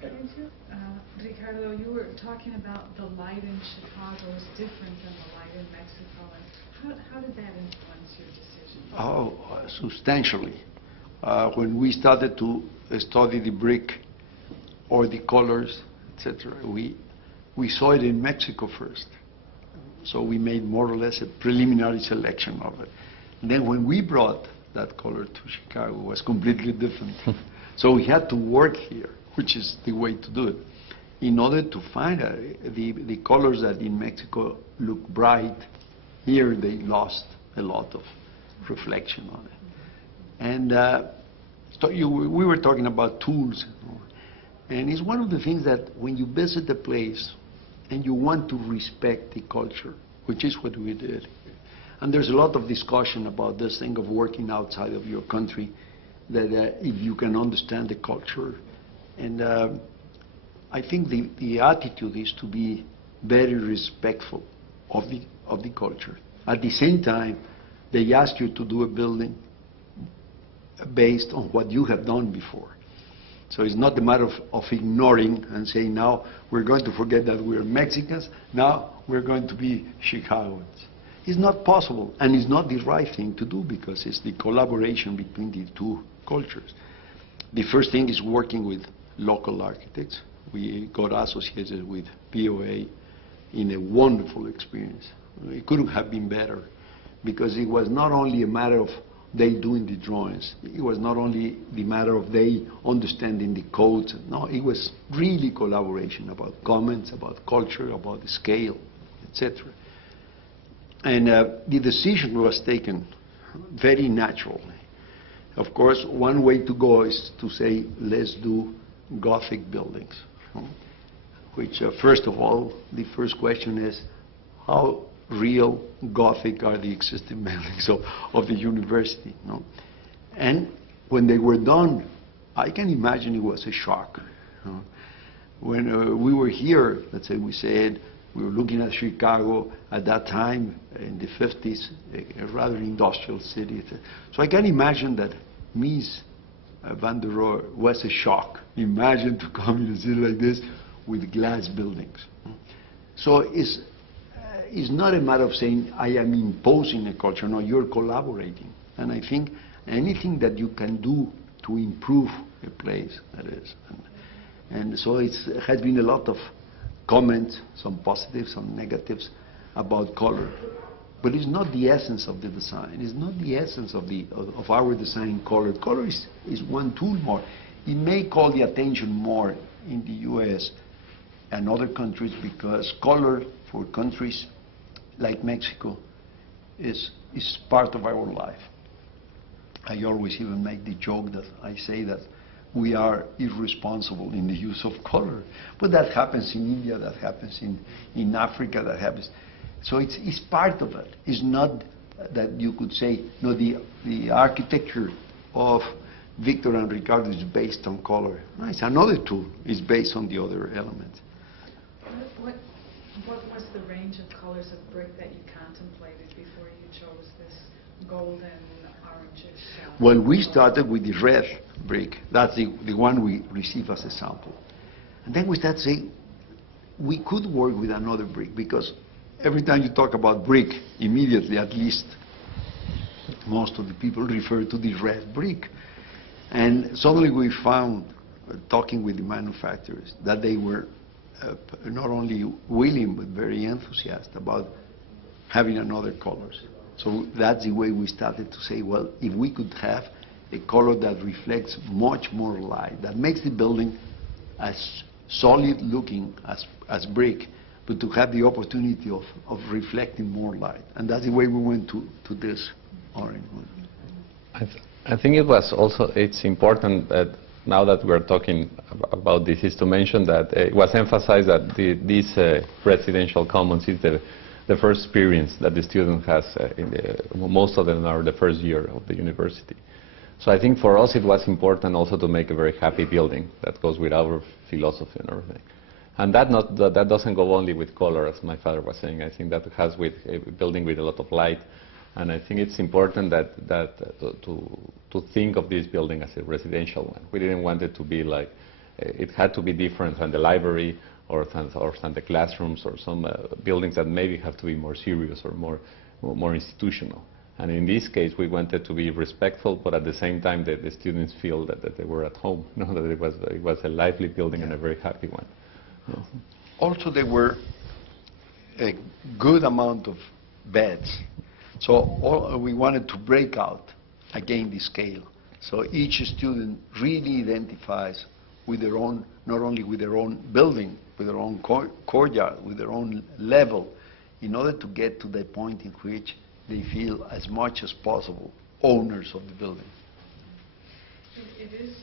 Could you, Ricardo, you were talking about the light in Chicago is different than the light in Mexico. And how did that influence your decision? Oh, substantially. When we started to study the brick or the colors, etc., we saw it in Mexico first. So we made more or less a preliminary selection of it. And then when we brought that color to Chicago, it was completely different. So we had to work here, which is the way to do it, in order to find the colors that in Mexico look bright. Here they lost a lot of reflection on it. And so we were talking about tools. And it's one of the things that when you visit a place and you want to respect the culture, which is what we did. And there's a lot of discussion about this thing of working outside of your country, that if you can understand the culture. And I think the attitude is to be very respectful of the culture. At the same time, they ask you to do a building based on what you have done before. So it's not a matter of ignoring and saying, now we're going to forget that we're Mexicans, now we're going to be Chicagoans. It's not possible, and it's not the right thing to do, because it's the collaboration between the two cultures. The first thing is working with local architects. We got associated with POA in a wonderful experience. It couldn't have been better, because it was not only a matter of they doing the drawings. It was not only the matter of they understanding the codes. No, it was really collaboration about comments, about culture, about the scale, etc. And the decision was taken very naturally. Of course, one way to go is to say, let's do Gothic buildings, which first of all, the first question is, how real Gothic are the existing buildings of the university? No? And when they were done, I can imagine it was a shock. When we were here, let's say we said, we were looking at Chicago at that time in the 50s, a rather industrial city. So I can imagine that Mies van der Rohe was a shock. Imagine to come in a city like this with glass buildings. So it's not a matter of saying, I am imposing a culture. No, you're collaborating. And I think anything that you can do to improve a place, that is. And so it has been a lot of comments, some positives, some negatives, about color. But it's not the essence of the design. It's not the essence of our design, color. Color is one tool more. It may call the attention more in the US and other countries, because color for countries like Mexico is part of our life. I always even make the joke that I say that we are irresponsible in the use of color. But that happens in India, that happens in Africa, that happens. So it's part of it. It's not that you could say, no, the architecture of Victor and Ricardo is based on color. No, it's another tool. It's based on the other elements. What was the range of colors of brick that you contemplated before you chose this golden, orangish? Well, we started with the red brick. That's the one we received as a sample. And then we started saying, we could work with another brick, because every time you talk about brick, immediately, at least, most of the people refer to the red brick. And suddenly we found, talking with the manufacturers, that they were not only willing but very enthusiastic about having another colors. So that's the way we started to say, well, if we could have a color that reflects much more light, that makes the building as solid looking as brick, but to have the opportunity of reflecting more light. And that's the way we went to this orange one. I think it's important that now that we're talking about this, is to mention that it was emphasized that this residential commons is the first experience that the student has. Most of them are the first year of the university. So I think for us it was important also to make a very happy building that goes with our philosophy and everything. And that doesn't go only with color, as my father was saying. I think that has with a building with a lot of light. And I think it's important to think of this building as a residential one. We didn't want it to be like it had to be different than the library or than the classrooms or some buildings that maybe have to be more serious or more institutional. And in this case, we wanted to be respectful, but at the same time, the students feel that they were at home, that it was a lively building and a very happy one. Yes. Also, there were a good amount of beds. So we wanted to break out, again, the scale. So each student really identifies with their own, not only with their own building, with their own courtyard, with their own level, in order to get to the point in which they feel as much as possible owners of the building. It is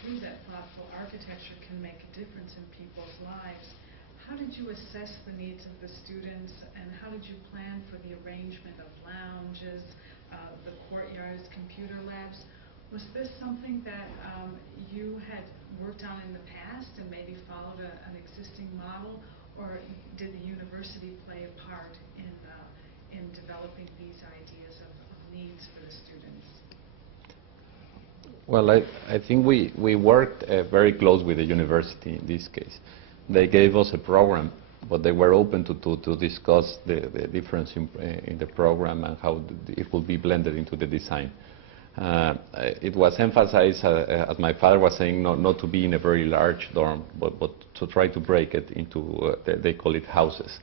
true that thoughtful architecture can make a difference in people's lives. How did you assess the needs of the students, and how did you plan for the arrangement of lounges, the courtyards, computer labs? Was this something that you had worked on in the past and maybe followed an existing model, or did the university play a part in developing these ideas of needs for the students? Well, I think we worked very close with the university in this case. They gave us a program, but they were open to discuss the difference in the program and how it will be blended into the design. It was emphasized, as my father was saying, not to be in a very large dorm, but to try to break it into, they call it houses.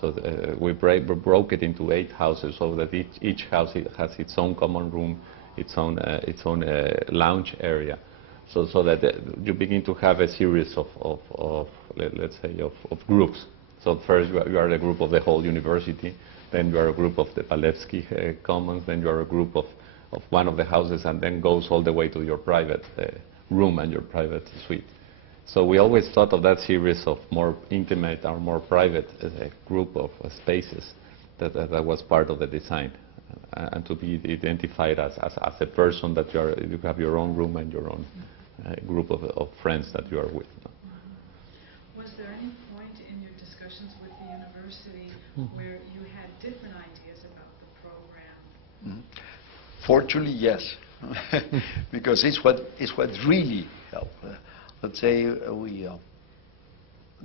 So we broke it into 8 houses, so that each house has its own common room, its own lounge area, so that you begin to have a series of let's say, of groups. So first you are a group of the whole university, then you are a group of the Palevsky Commons, then you are a group of one of the houses, and then goes all the way to your private room and your private suite. So we always thought of that series of more intimate or more private group of spaces that was part of the design, and to be identified as a person that you have your own room and your own group of friends that you are with. Was there any point in your discussions with the university where you had different ideas about the program? Fortunately, yes, because it's what really helped. Let's say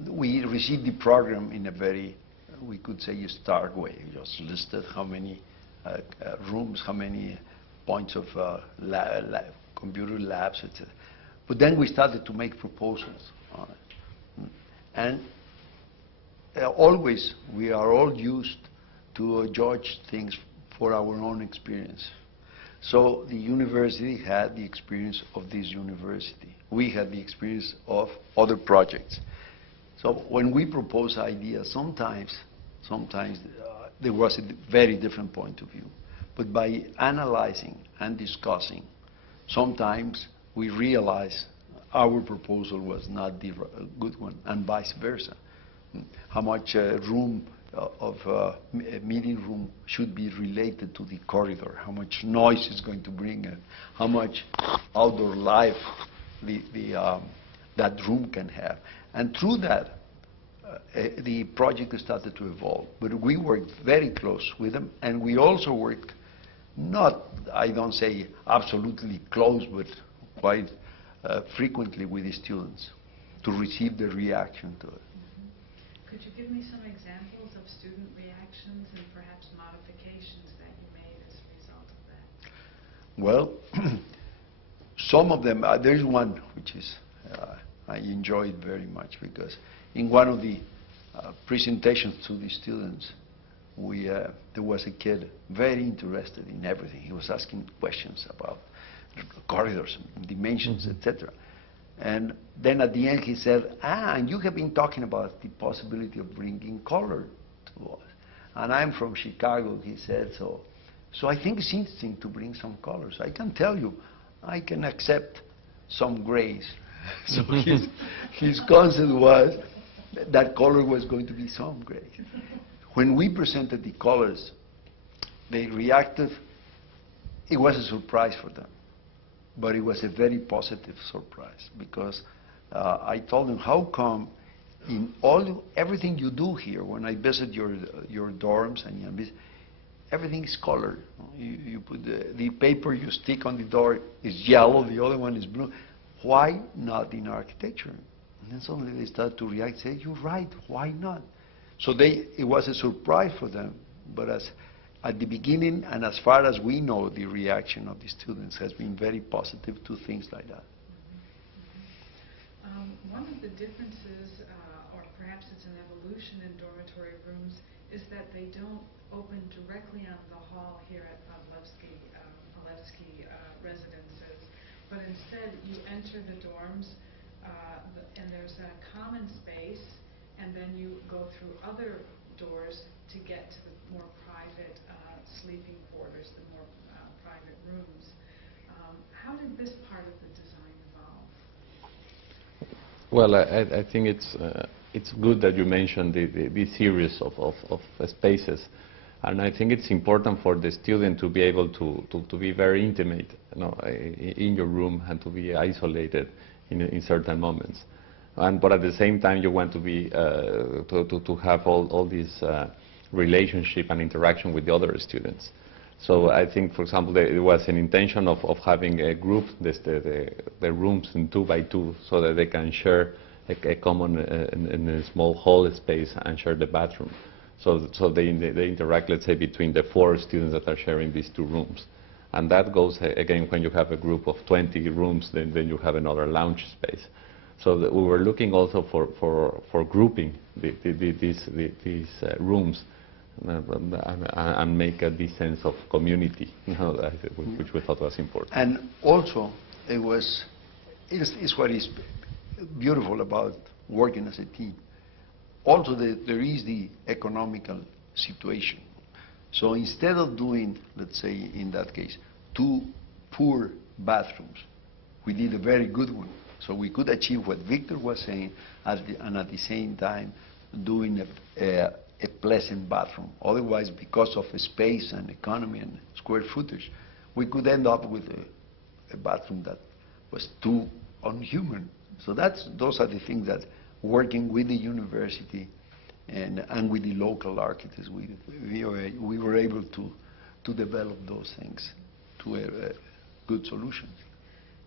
we received the program in a very, we could say, stark way. We just listed how many rooms, how many points of computer labs, etc. But then we started to make proposals on it. And always, we are all used to judge things for our own experience. So the university had the experience of this university. We had the experience of other projects. So when we propose ideas, sometimes there was a very different point of view. But by analyzing and discussing, sometimes we realize our proposal was not the good one, and vice versa. How much room of meeting room should be related to the corridor, how much noise is going to bring, how much outdoor life that room can have. And through that, the project started to evolve. But we worked very close with them, and we also worked not, I don't say absolutely close, but quite frequently with the students to receive the reaction to it. Could you give me some examples of student reactions and perhaps modifications that you made as a result of that? Well, some of them, there's one which is, I enjoyed very much, because in one of the presentations to the students, there was a kid very interested in everything. He was asking questions about corridors, dimensions, etc. And then at the end he said, and you have been talking about the possibility of bringing color to us. And I'm from Chicago, he said, so I think it's interesting to bring some colors. I can tell you, I can accept some grays. So his concept was that color was going to be some gray. When we presented the colors, they reacted. It was a surprise for them. But it was a very positive surprise, because I told them, how come in everything you do here, when I visit your dorms and everything is colored. You put the paper you stick on the door is yellow, the other one is blue. why not in architecture? And then suddenly they start to react, say, you're right, why not? So it was a surprise for them, but at the beginning, and as far as we know, the reaction of the students has been very positive to things like that. One of the differences, or perhaps it's an evolution in dormitory rooms, is that they don't open directly on the hall here at Pavlovsky residences, but instead you enter the dorms and there's a common space, and then you go through other doors to get to the more private sleeping quarters, the more private rooms. How did this part of the design evolve? Well, I think it's good that you mentioned the series of spaces, and I think it's important for the student to be able to be very intimate, in your room, and to be isolated in certain moments. But at the same time, you want to be to have all this relationship and interaction with the other students. So I think, for example, there was an intention of having a group, the rooms in 2 by 2, so that they can share a common in a small hall space and share the bathroom. So they interact, let's say, between the 4 students that are sharing these 2 rooms. And that goes, again, when you have a group of 20 rooms, then you have another lounge space. So we were looking also for grouping these rooms and make this sense of community, which we thought was important. And also, it's what is beautiful about working as a team. Also, there is the economical situation. So instead of doing, let's say, in that case, 2 poor bathrooms, we did a very good one. So we could achieve what Victor was saying, and at the same time doing a pleasant bathroom. Otherwise, because of space and economy and square footage, we could end up with a bathroom that was too unhuman. So those are the things that working with the university and with the local architects, we were able to develop those things to a good solution.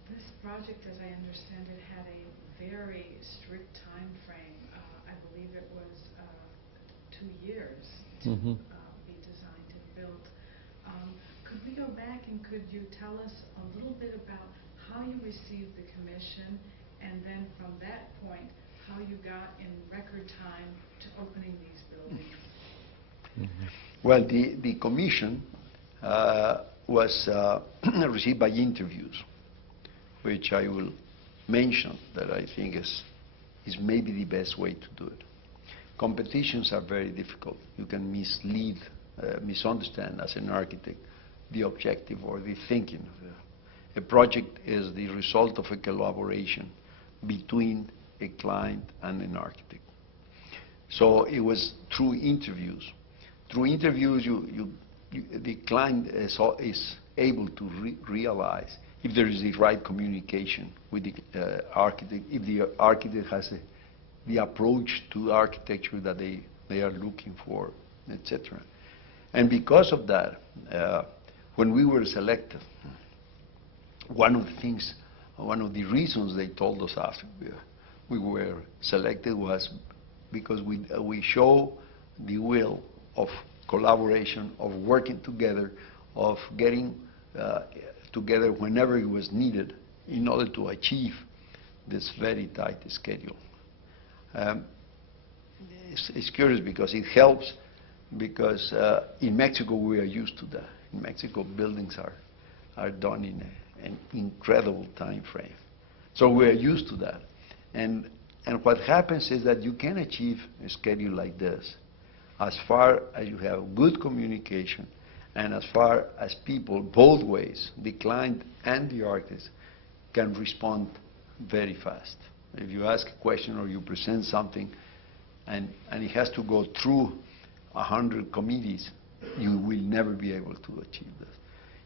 This project, as I understand it, had a very strict time frame. I believe it was 2 years to be designed and built. Could we go back and could you tell us a little bit about how you received the commission, and then from that point, how you got in record time to opening these buildings? Well, the commission was received by interviews, which I will mention that I think is maybe the best way to do it. Competitions are very difficult. You can mislead, misunderstand as an architect the objective or the thinking of it. A project is the result of a collaboration between a client and an architect. So it was through interviews. Through interviews, the client is able to realize if there is the right communication with the architect, if the architect has the approach to architecture that they are looking for, etc. And because of that, when we were selected, one of the reasons they told us after we were selected was because we show the will of collaboration, of working together, of getting together whenever it was needed in order to achieve this very tight schedule. It's curious because it helps, because in Mexico we are used to that. In Mexico, buildings are done in an incredible time frame. So we are used to that. And what happens is that you can achieve a schedule like this as far as you have good communication and as far as people, both ways, the client and the artist, can respond very fast. If you ask a question or you present something and it has to go through 100 committees, you will never be able to achieve this.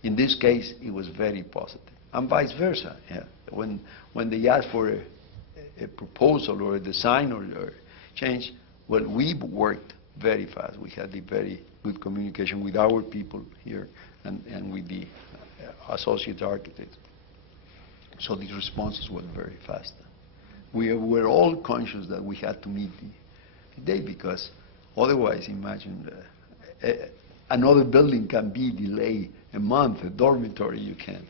In this case, it was very positive. And vice versa. Yeah. When they ask for a proposal or a design or change, well, we worked very fast. We had the very good communication with our people here and with the associate architects. So the responses were very fast. We were all conscious that we had to meet the day, because otherwise, imagine, another building can be delayed a month, a dormitory you can't.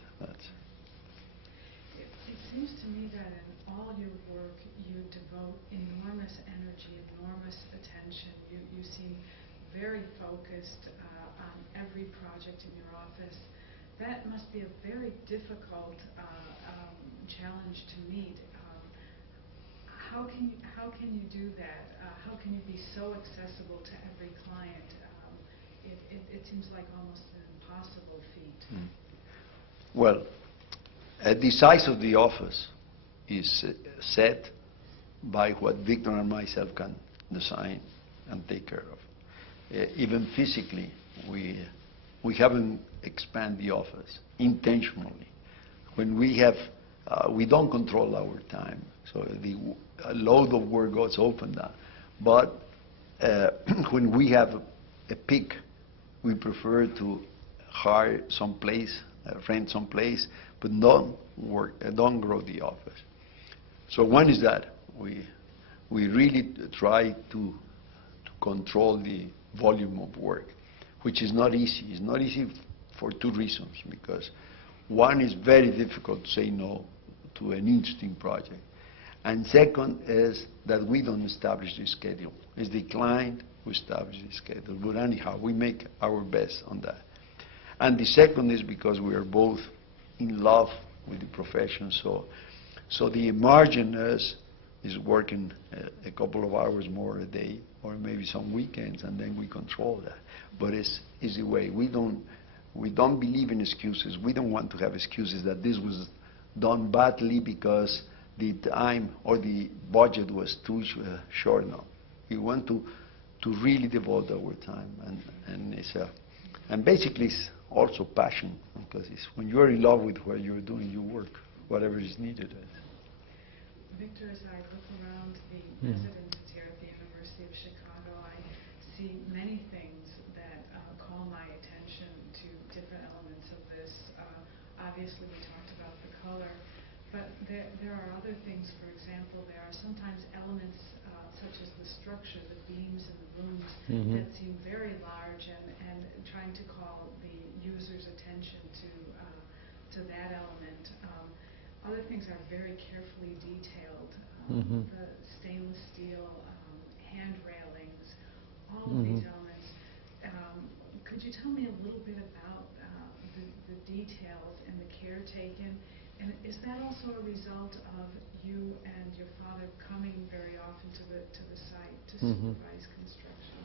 It seems to me that in all your work, you devote enormous energy, enormous attention. You seem very focused on every project in your office. That must be a very difficult challenge to meet. How can you do that? How can you be so accessible to every client? It seems like almost an impossible feat. Well, the size of the office is set by what Victor and myself can design and take care of. Even physically, we haven't expanded the office intentionally. When we don't control our time, so the load of work goes open down. But when we have a peak, we prefer to hire some place, rent some place, but don't grow the office. So one is that we really try to control the volume of work, which is not easy. It's not easy for two reasons, because one is very difficult to say no to an interesting project. And second is that we don't establish the schedule. It's the client who establishes the schedule. But anyhow, we make our best on that. And the second is because we are both in love with the profession. So the margin is working a couple of hours more a day, or maybe some weekends, and then we control that. But it's the way. We don't believe in excuses. We don't want to have excuses that this was done badly because the time or the budget was too short. No, we want to really devote our time, and basically it's also passion, because it's when you're in love with what you're doing, you work whatever is needed. Victor, as I look around the residences here at the University of Chicago, I see many things that call my attention to different elements of this. Obviously, we talked about the color, but there are other things. For example, there are sometimes elements such as the structure, the beams in the rooms, that seem very large, and trying to call the user's attention to that element. Other things are very carefully detailed. The stainless steel hand railings, all of these elements. Could you tell me a little bit about the details and the care taken? And is that also a result of you and your father coming very often to the site to supervise construction?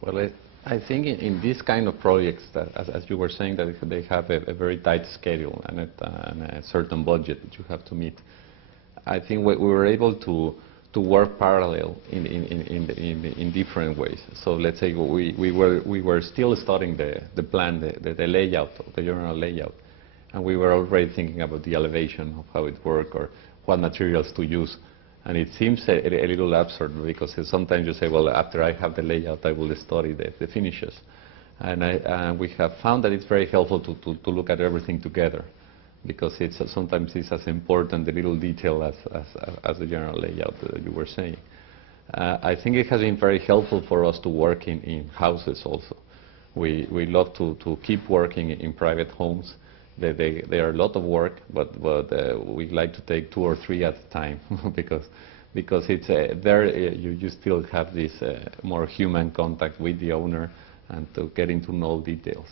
Well, I think in this kind of projects, that, as you were saying, that they have a very tight schedule and a certain budget that you have to meet. I think we were able to work parallel in different ways. So let's say we were still studying the plan, the layout, the general layout, and we were already thinking about the elevation of how it worked or what materials to use. And it seems a little absurd, because sometimes you say, well, after I have the layout, I will study the finishes. And we have found that it's very helpful to look at everything together, because sometimes it's as important, the little detail, as the general layout that you were saying. I think it has been very helpful for us to work in houses also. We love to keep working in private homes. They are a lot of work, but we like to take 2 or 3 at a time, because it's there you still have this more human contact with the owner and to getting to know details.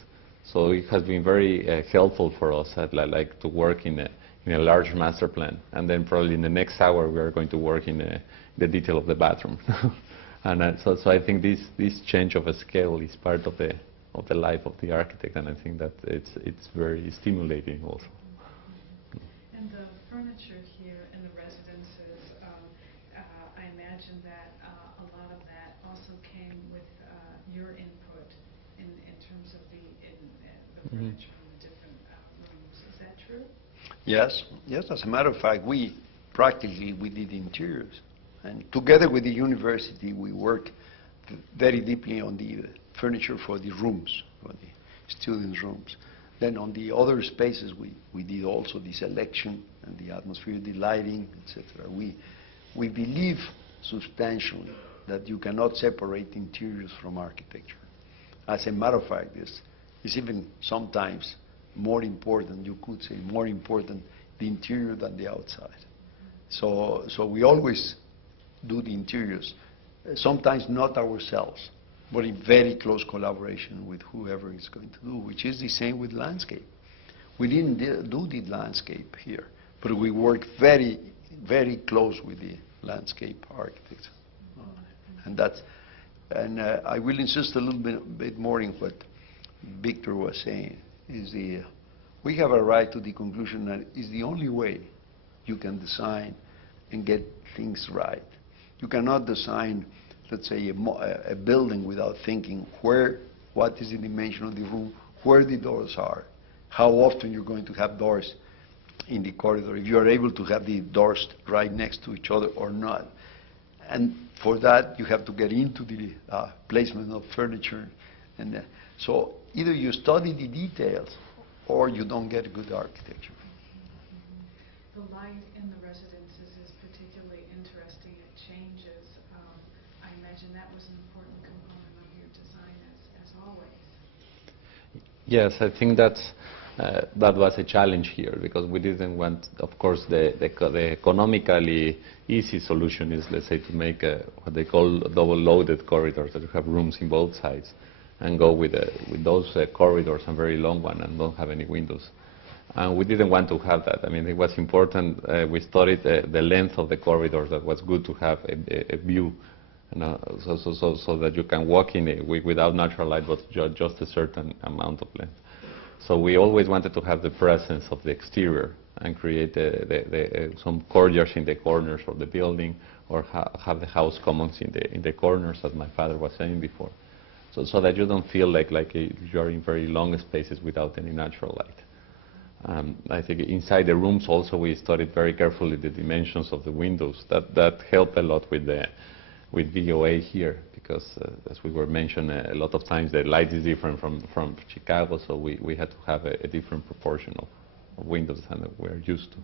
So it has been very helpful for us. I'd like to work in a large master plan, and then probably in the next hour we are going to work in the detail of the bathroom. And so I think this change of a scale is part of the life of the architect, and I think that it's very stimulating also. And the furniture here in the residences, I imagine that a lot of that also came with your input in terms of the furniture in the different rooms. Is that true? Yes. As a matter of fact, we did interiors, and together with the university, we work very deeply on the furniture for the rooms, for the students' rooms. Then on the other spaces, we did also the selection and the atmosphere, the lighting, etc. We believe substantially that you cannot separate interiors from architecture. As a matter of fact, it's even sometimes more important, you could say, more important the interior than the outside. So we always do the interiors, sometimes not ourselves, but in very close collaboration with whoever is going to do, which is the same with landscape. We didn't do the landscape here, but we worked very, very close with the landscape architects. And I will insist a little bit more in what Victor was saying, is we have arrived to the conclusion that it's the only way you can design and get things right. You cannot design, let's say, a building without thinking what is the dimension of the room, where the doors are, how often you're going to have doors in the corridor, if you are able to have the doors right next to each other or not. And for that, you have to get into the placement of furniture. And so either you study the details or you don't get good architecture. The light in the residences is particularly interesting. It changes. I imagine that was an important component of your design as always. Yes, I think that was a challenge here, because we didn't want, of course, the economically easy solution is, let's say, to make what they call double-loaded corridors, that you have rooms in both sides, and go with those corridors, a very long one, and don't have any windows. And we didn't want to have that. I mean, it was important. We studied the length of the corridors. That was good to have a view, so that you can walk in it without natural light, but just a certain amount of length. So we always wanted to have the presence of the exterior and create some courtyards in the corners of the building, or have the house commons in the corners, as my father was saying before, so that you don't feel like you're in very long spaces without any natural light. I think inside the rooms also we studied very carefully the dimensions of the windows. That helped a lot with VOA here, because as we were mentioning, a lot of times the light is different from Chicago, so we had to have a different proportion of windows than we're used to.